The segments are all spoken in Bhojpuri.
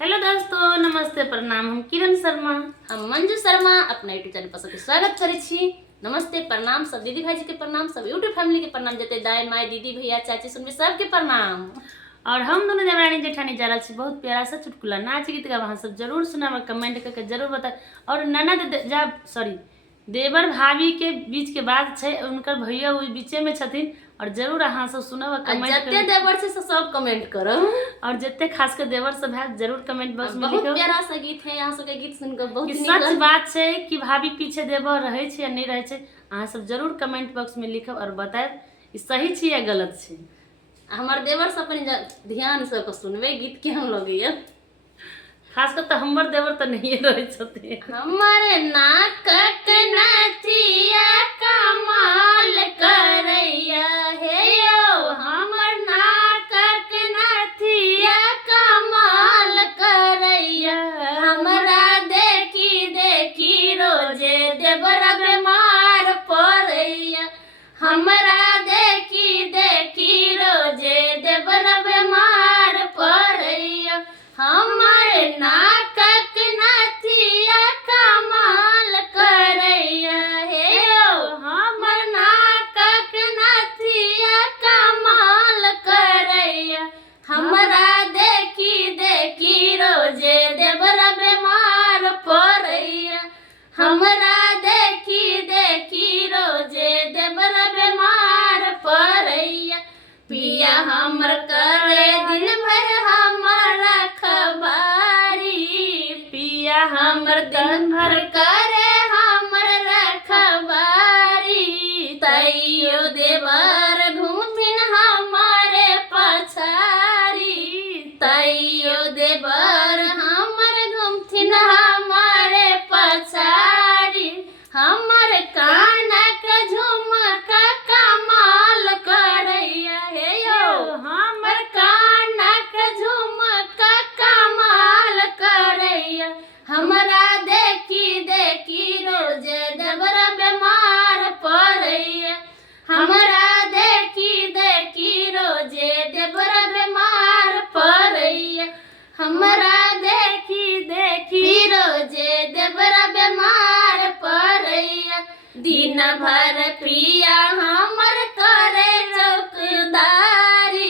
हेलो दोस्तों, नमस्ते, प्रणाम। हम किरण शर्मा, हम मंजू शर्मा अपना यूट्यूब चैनल पर सबके स्वागत करे छी। नमस्ते, प्रणाम, सब दीदी भाई जी के प्रणाम, सब यूट्यूब फैमिली के प्रणाम, जते दाई माई दीदी भैया चाची सुनबे सबके प्रणाम। और हम दोनों देवरानी जेठानी जा रहा छी बहुत प्यारा सा चुटकुला नाच गीत का वहाँ सब जरूर सुनाब, कमेंट करके जरूर बता। और ननद देवर भाभी के बीच के बात छे, उनकर भैया ओइ बीचे में छथिन। और जरूर अहाँ सब सुनब, कमेंट जते देवर से सब कमेंट करो। और जते खास कर देवर सब है जरूर कमेंट बॉक्स में लिखो। बहुत प्यारा सा गीत है, यहाँ सब के गीत सुनकर बहुत सच बात छे कि भाभी पीछे देवर रहे छे या नहीं रहे छे, अहाँ सब जरूर कमेंट बॉक्स में लिखब और बताएब ई सही छे या गलत छे। हमार देवर सब अपन ध्यान से सुनबे गीत के हम लोग ये खास कर तो हमर देवर तो नहीं रहे छते। हमारे नाक नथिया कमाल करैया हे यो, हमर नाक नथिया कमाल करैया, हमरा देखी देखी रोजे देवर बीमार पड़ैया, हमरा देखी देखी रोजे देवर बीमार पड़ैया, हमारे नाक नथिया कमाल करैया हे यो, हमर नाक नथिया कमाल करैया, हमरा देखी देखी रोजे देवर बीमार पड़ैया, हमरा देखी देखी रोजे देवर बीमार पड़ैया, पिया हमर करे दिन भर हमर रखबारी, पिया हमर दिन भर करे हमर रखबारी, तैयो देवर घूमिन हमारे पछारी, तैयो देवर हमर घूमथिन हमारे पछारी, हमर कानक झुमका कमाल करैया हे यो, हमर कानक झुमका कमाल करैया, हमरा देखी देखी रोज देवर बीमार पड़ैया, हमरा देखी देखी रोजे देवर बीमार पड़ैया, हमरा देखी देखी रोजे देवर बीमार पड़ैया, दिन भर पिया हमर करे चौकीदारी,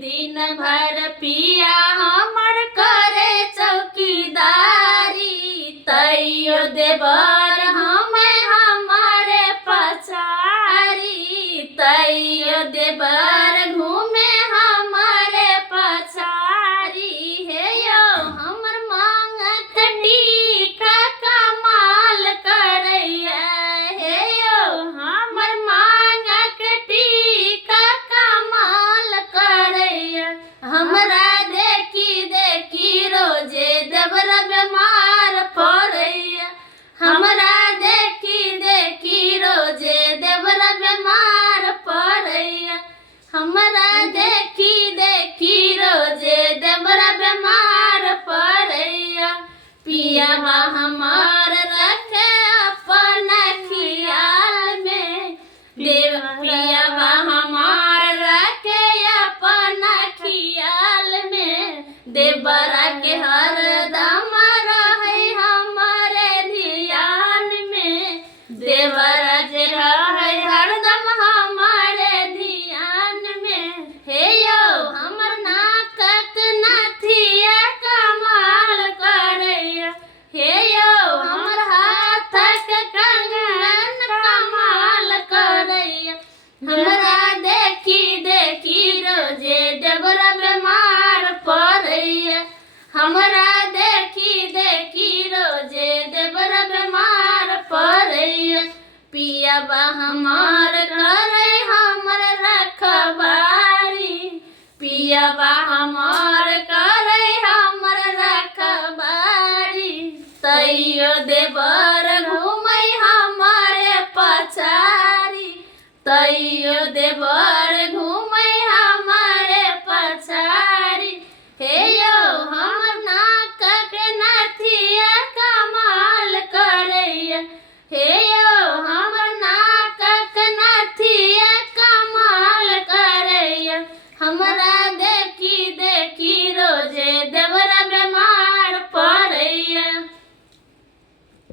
दिन भर पिया हमर करे चौकीदारी, तैयो देवर हमें हमारे पछारी, तैयो देवर घूमे हमारे पछारी हे यो, हमर मांग टीका कमाल करैया हे यो, हमर मांग टीका कमाल करैया, हमरा देखी देखी रोजे देवर बीमार पड़ैया, हमरा देखी देखी रोजे देवर बीमार पड़ैया, हमरा देखी देखी रोजे देवर बीमार पड़ैया, पिया हमार रखे अपन खियाल में, देव पिया हमार रखे अपन खियाल में, देवरा के हरदम रहे हमारे ध्यान में, देवरा के रहे हरदम हमारे ध्यान में हे यो, हमर नाक नथिया कमाल करैया हे यो, हमर हाथक कंगन कमाल करैया, हमरा देखी देखी रोजे देवर बीमार पड़ैया, हमरा देखी देखी रोजे देवर बीमार पड़ैया, पिया हमार करे हमर रखबारी, पिया हमार करे हमर रखबारी, तैयो देवर